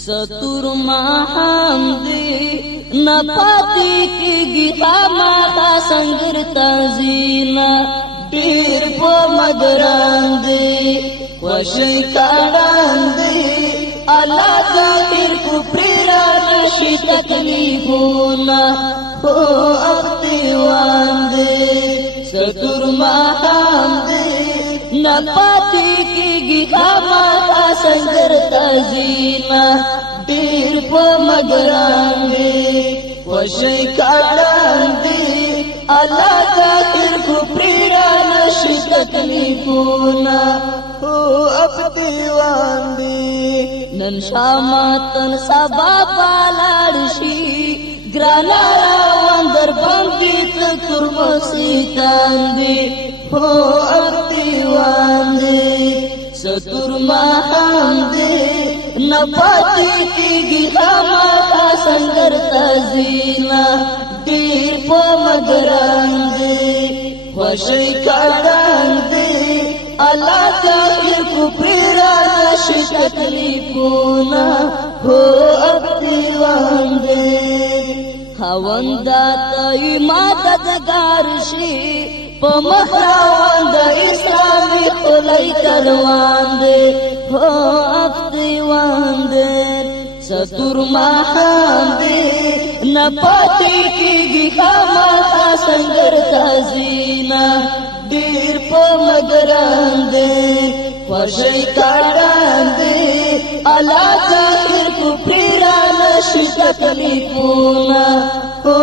ستور ماحام دی نپاتی کیږي خامخا سنگر تازینا ډیر په مګران دی خوشی کاران دی الله ظاهر کو پرا نشي تکلیفونا هو اختیوان دی ستور ماحام دی نپاتی کیږي خامخا سنگر تازینا ډیر په مګران دی خوشی کاران دی الله ذاکر کو پرا نشي تکلیفونا هو اب دیوان دی نن شاماتن سبا پالاړ شي ګرانا روان در باندې تر مسیتان دی هو اب دیوان دی ستور ماحام دی نپاتی کیږي خامخا سنگر تازینا ډیر په مګران دی خوشی کاران دی الله ظاهر کو پرا نشي تکلیفونا هو اب دیوان دی خواندا تای مددگار شي په مخراوان د اسلامي خلای کروان دی هو اب دیوان دی ستور ماحام دی نپاتی کیږي خامخا سنگر تازینا ډیر په مګران دی خوشی کاران دی الله ظاهر کو پرا نشي تکلیفونا هو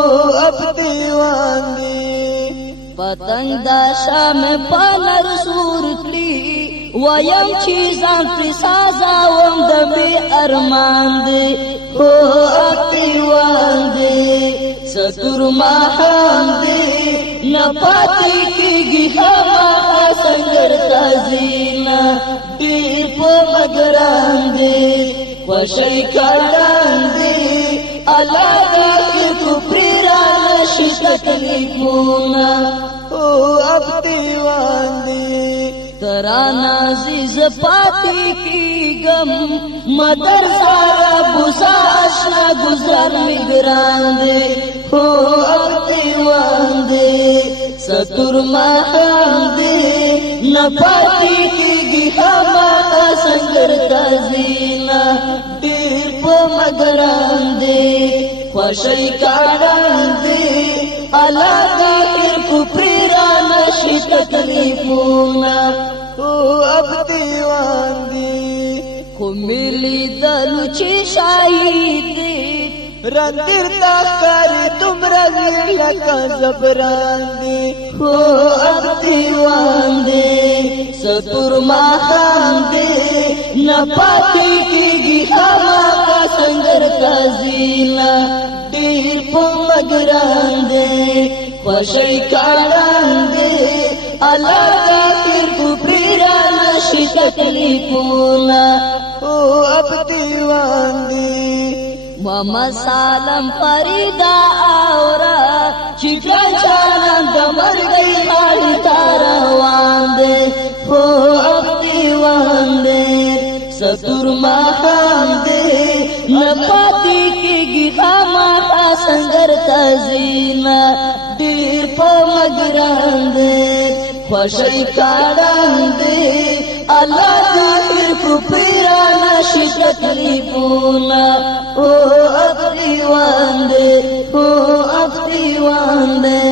اب دیوان دی پتنګ دا شام پالر سور کړی ویم چې ځان په سازا وم د به ارمان دی هو اب دیوان دی ستور ماحام دی نپاتی کیږي خامخا سنگر تازینا ډیر په مګران دی خوشی کاران دی الله ذاکر کو پرا نشي تکلیفونا هو اب دیوان دی ترانا عزیز پاتی کیږم مدر سارا بوسا آشنا گزار مګران دی هو اب دیوان دی ستور ماحام دی نپاتی کیږي خامخا سنگر تازینا ډیر په مګران دی خوشی کاران دی الله ظاهر کو پرا نشي تکلیفونا هو اب دیوان دی خو ملی دلو چې شاهید دی رندر تاکاری تمرا لکا زبران دی هو اب دیوان دی ستور ماحام دی نپاتی کیږي خامخا سنگر تازینا ډیر په مګران دی خوشی کاران دی الله ذاکر کو پرا نشي تکلیفونا هو اب دیوان دی محمد سالم فریدا اورا چې ځان د مرګي حال روان دی هو اب دیوان دی ستور ماحام دی نپاتی کیږي خامخا سنگر تازینا ډیر په مګران دی خوشی کاران دی الله ظاهر کو پرا نشي تکلیفونا هو اب دیوان دی هو اب دیوان دی